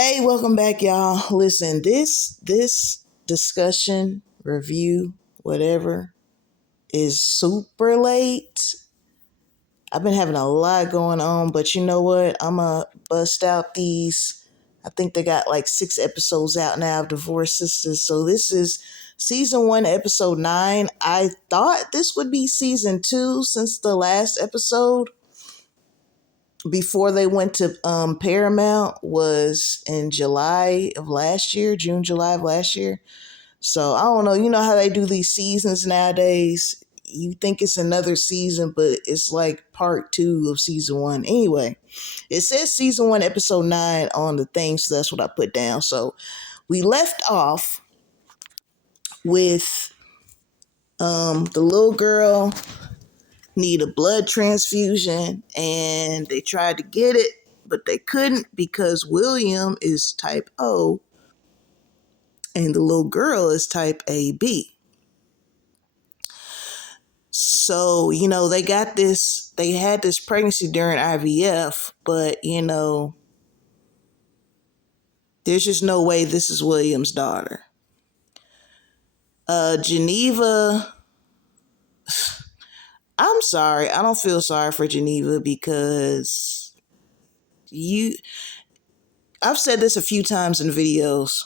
Hey, welcome back, y'all. Listen, this discussion, review, whatever, is super late. I've been having a lot going on, but you know what? I'ma bust out these. I think they got like 6 episodes out now of Divorce Sistas. So this is season 1, episode 9. I thought this would be season 2 since the last episode before they went to Paramount was in July of last year, June, July of last year. So I don't know. You know how they do these seasons nowadays? You think it's another season, but it's like part 2 of season 1. Anyway, it says season 1, episode 9 on the thing, so that's what I put down. So we left off with the little girl need a blood transfusion, and they tried to get it, but they couldn't because William is type O and the little girl is type AB. So, they had this pregnancy during IVF, but, there's just no way this is William's daughter. Geneva, I'm sorry. I don't feel sorry for Geneva because I've said this a few times in videos.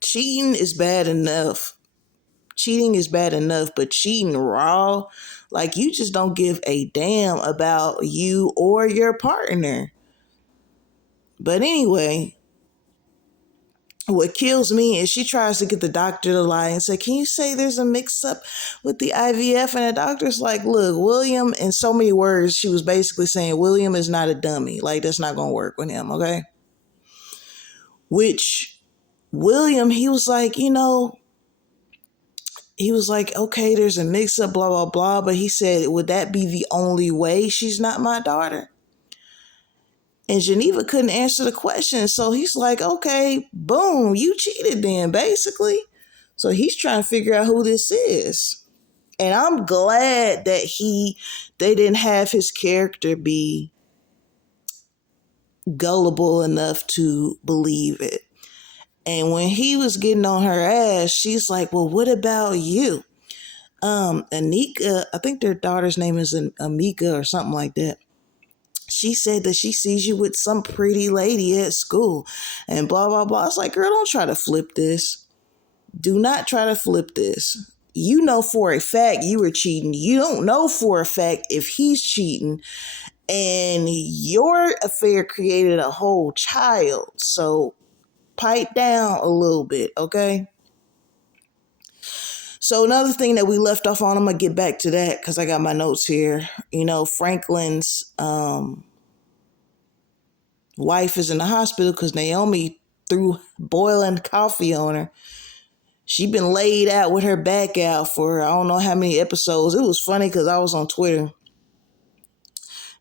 Cheating is bad enough, but cheating raw, like you just don't give a damn about you or your partner. But anyway, what kills me is she tries to get the doctor to lie and say, can you say there's a mix up with the IVF? And the doctor's like, look, William, in so many words, she was basically saying William is not a dummy. Like, that's not going to work with him, okay? Which William, he was like, okay, there's a mix up, blah, blah, blah. But he said, would that be the only way she's not my daughter? And Geneva couldn't answer the question. So he's like, okay, boom, you cheated then, basically. So he's trying to figure out who this is. And I'm glad that they didn't have his character be gullible enough to believe it. And when he was getting on her ass, she's like, well, what about you? Anika, I think their daughter's name is Amika or something like that. She said that she sees you with some pretty lady at school and blah, blah, blah. It's like, girl, don't try to flip this. Do not try to flip this. You know for a fact you were cheating. You don't know for a fact if he's cheating. And your affair created a whole child. So pipe down a little bit, okay? So another thing that we left off on, I'm going to get back to that because I got my notes here. Franklin's wife is in the hospital because Naomi threw boiling coffee on her. She been laid out with her back out for I don't know how many episodes. It was funny because I was on Twitter.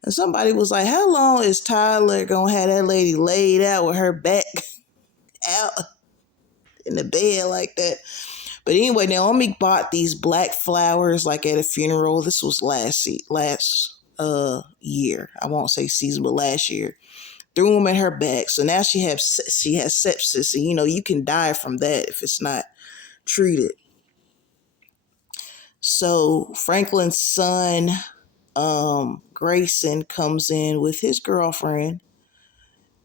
And somebody was like, how long is Tyler going to have that lady laid out with her back out in the bed like that? But anyway, Naomi bought these black flowers like at a funeral. This was last year. I won't say season, but last year. Threw them in her back. So now she has sepsis. And, you can die from that if it's not treated. So Franklin's son, Grayson, comes in with his girlfriend.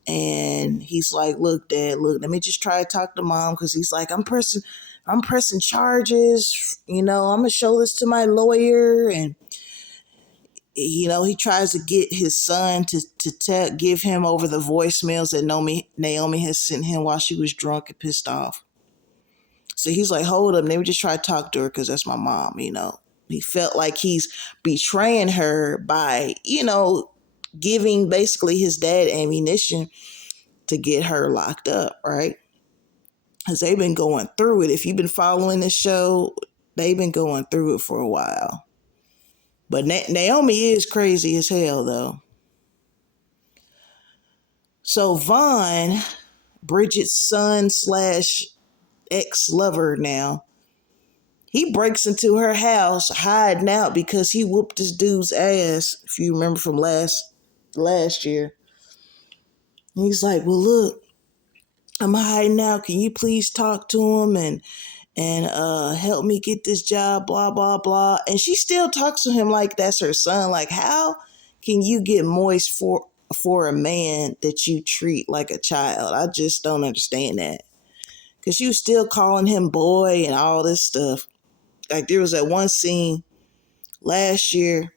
And he's like, look, Dad, let me just try to talk to Mom. Because he's like, I'm pressing charges. I'm going to show this to my lawyer. And he tries to get his son to give him over the voicemails that Naomi has sent him while she was drunk and pissed off. So he's like, hold up, let me just try to talk to her because that's my mom, He felt like he's betraying her by, giving basically his dad ammunition to get her locked up, right? Because they've been going through it. If you've been following this show, they've been going through it for a while. But Naomi is crazy as hell, though. So Vaughn, Bridget's son / ex-lover now, he breaks into her house hiding out because he whooped this dude's ass, if you remember from last year. And he's like, well, look, I'm hiding out. Can you please talk to him and help me get this job, blah, blah, blah. And she still talks to him like that's her son. Like, how can you get moist for a man that you treat like a child? I just don't understand that. Because she was still calling him boy and all this stuff. Like, there was that one scene last year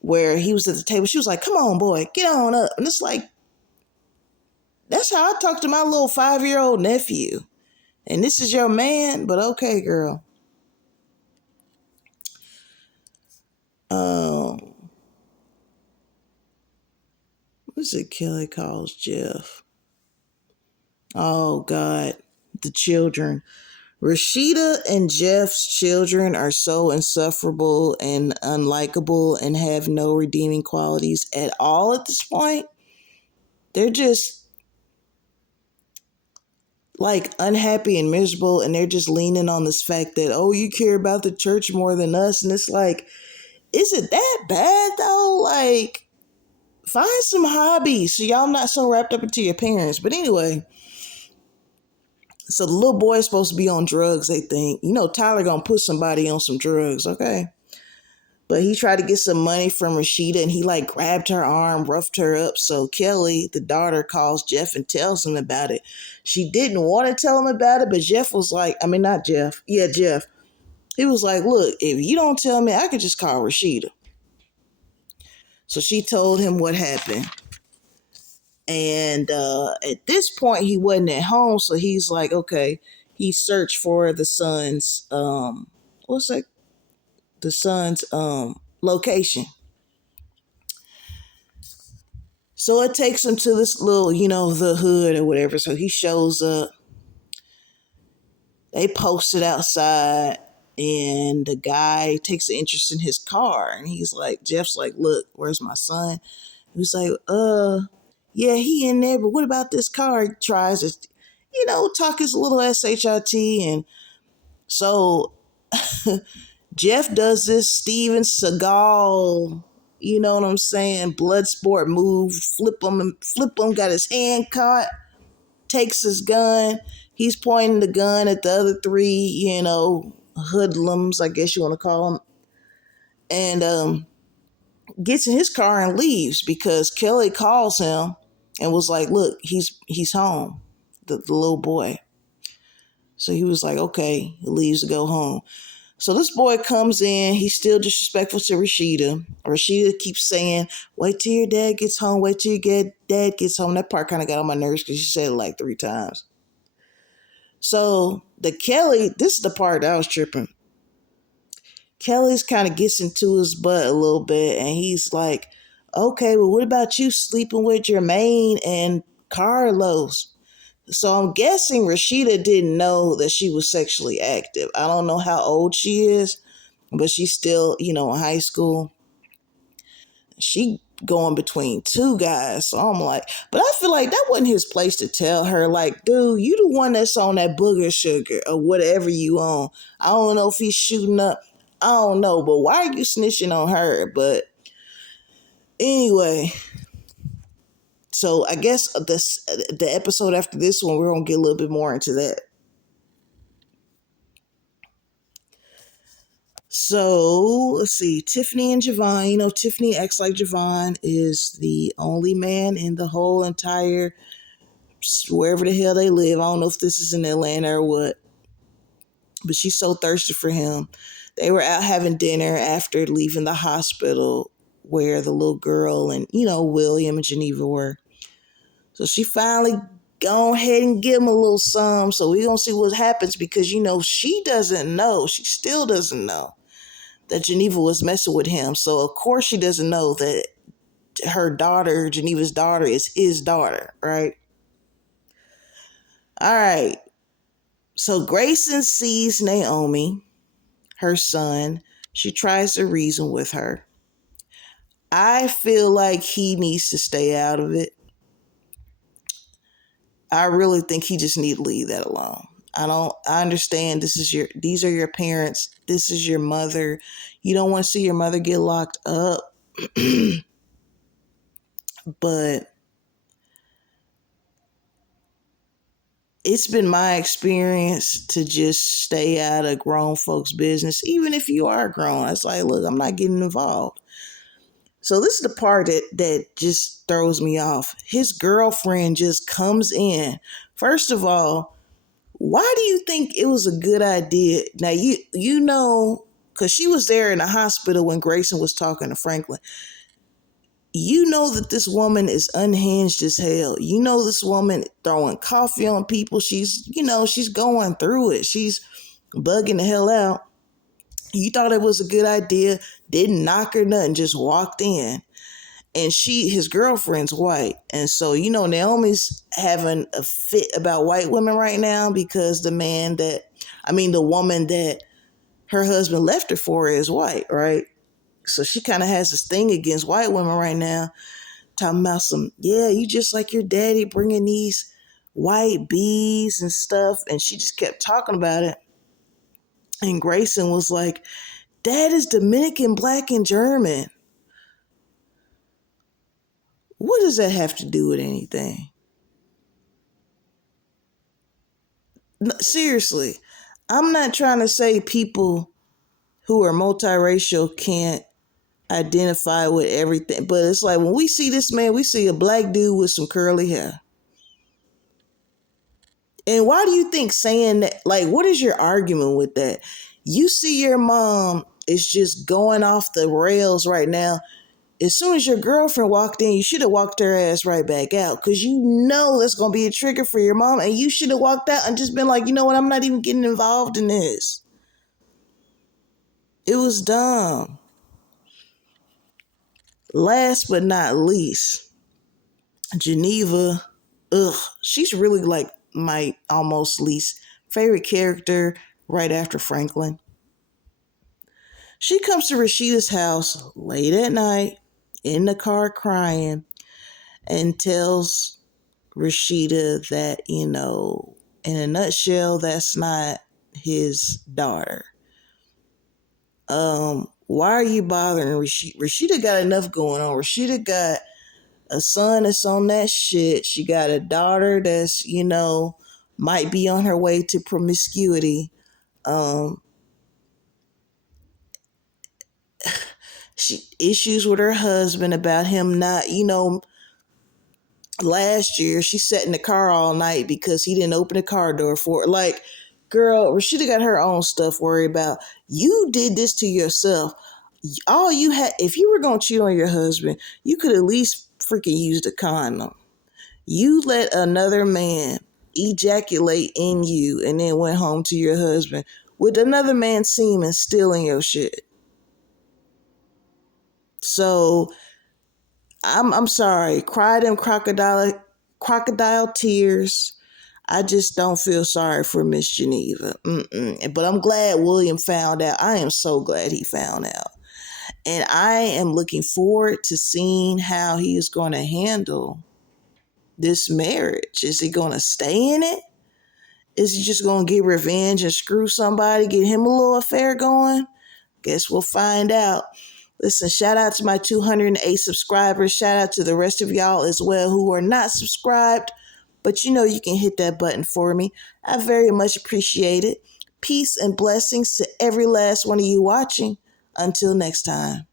where he was at the table. She was like, come on, boy, get on up. And it's like, that's how I talk to my little 5-year-old nephew. And this is your man, but okay, girl. What's it Kelly calls Jeff? Oh, God. The children. Rashida and Jeff's children are so insufferable and unlikable and have no redeeming qualities at all at this point. They're just like unhappy and miserable, and they're just leaning on this fact that, oh, you care about the church more than us. And it's like, is it that bad though? Like, find some hobbies so y'all not so wrapped up into your parents. But anyway, so the little boy is supposed to be on drugs, they think. You know, Tyler gonna put somebody on some drugs, okay? But he tried to get some money from Rashida, and he like grabbed her arm, roughed her up. So Kelly, the daughter, calls Jeff and tells him about it. She didn't want to tell him about it, but Jeff was like, I mean, not Jeff. Yeah, Jeff. He was like, look, if you don't tell me, I could just call Rashida. So she told him what happened. And at this point, he wasn't at home. So he's like, okay, he searched for the son's, what's that? The son's location. So it takes him to this little, the hood or whatever. So he shows up. They post it outside, and the guy takes an interest in his car. And he's like, Jeff's like, look, where's my son? He's like, yeah, he in there, but what about this car? He tries to, talk his little shit. And so Jeff does this Steven Seagal, you know what I'm saying, blood sport move, flip him, got his hand caught, takes his gun. He's pointing the gun at the other three, hoodlums, I guess you want to call them. And gets in his car and leaves because Kelly calls him and was like, look, he's home, the little boy. So he was like, okay, he leaves to go home. So this boy comes in. He's still disrespectful to Rashida. Rashida keeps saying, wait till your dad gets home. Wait till your dad gets home. That part kind of got on my nerves because she said it like 3 times. So this is the part that I was tripping. Kelly's kind of gets into his butt a little bit. And he's like, okay, well, what about you sleeping with Jermaine and Carlos? So I'm guessing Rashida didn't know that she was sexually active. I don't know how old she is, but she's still, in high school. She going between 2 guys. So I'm like, but I feel like that wasn't his place to tell her, like, dude, you the one that's on that booger sugar or whatever you on. I don't know if he's shooting up. I don't know, but why are you snitching on her? But anyway, so I guess the episode after this one, we're going to get a little bit more into that. So let's see, Tiffany and Javon. Tiffany acts like Javon is the only man in the whole entire, wherever the hell they live. I don't know if this is in Atlanta or what, but she's so thirsty for him. They were out having dinner after leaving the hospital where the little girl and, William and Geneva were. So she finally go ahead and give him a little some. So we're going to see what happens because, she doesn't know. She still doesn't know that Geneva was messing with him. So, of course, she doesn't know that her daughter, Geneva's daughter, is his daughter, right? All right. So Grayson sees Naomi, her son. She tries to reason with her. I feel like he needs to stay out of it. I really think he just need to leave that alone. I understand these are your parents. This is your mother. You don't want to see your mother get locked up. But it's been my experience to just stay out of grown folks' business, even if you are grown. It's like, look, I'm not getting involved. So this is the part that just throws me off. His girlfriend just comes in. First of all, why do you think it was a good idea? Now you know, because she was there in the hospital when Grayson was talking to Franklin. You know that this woman is unhinged as hell. You know this woman throwing coffee on people. She's going through it. She's bugging the hell out. You thought it was a good idea, didn't knock her nothing, just walked in. And his girlfriend's white. And so, Naomi's having a fit about white women right now because the woman that her husband left her for is white, right? So she kind of has this thing against white women right now, talking about you just like your daddy bringing these white bees and stuff. And she just kept talking about it. And Grayson was like, Dad is Dominican, Black, and German. What does that have to do with anything? No, seriously, I'm not trying to say people who are multiracial can't identify with everything, but it's like when we see this man, we see a black dude with some curly hair. And why do you think saying that, like, what is your argument with that? You see your mom is just going off the rails right now. As soon as your girlfriend walked in, you should have walked her ass right back out because you know that's going to be a trigger for your mom. And you should have walked out and just been like, you know what, I'm not even getting involved in this. It was dumb. Last but not least, Geneva, she's really like my almost least favorite character right after Franklin. She comes to Rashida's house late at night in the car crying and tells Rashida that, in a nutshell, that's not his daughter. Why are you bothering Rashida? Rashida got enough going on. Rashida got a son that's on that shit. She got a daughter that's, might be on her way to promiscuity. She issues with her husband about him not, last year she sat in the car all night because he didn't open the car door for her. Like, girl, Rashida got her own stuff worried about. You did this to yourself. All you had, if you were going to cheat on your husband, you could at least freaking use the condom. You let another man ejaculate in you and then went home to your husband with another man's semen still in your shit. So I'm sorry. Cry them crocodile tears. I just don't feel sorry for Miss Geneva. But I'm glad William found out. I am so glad he found out. And I am looking forward to seeing how he is going to handle this marriage. Is he going to stay in it? Is he just going to get revenge and screw somebody, get him a little affair going? Guess we'll find out. Listen, shout out to my 208 subscribers. Shout out to the rest of y'all as well who are not subscribed. But you can hit that button for me. I very much appreciate it. Peace and blessings to every last one of you watching. Until next time.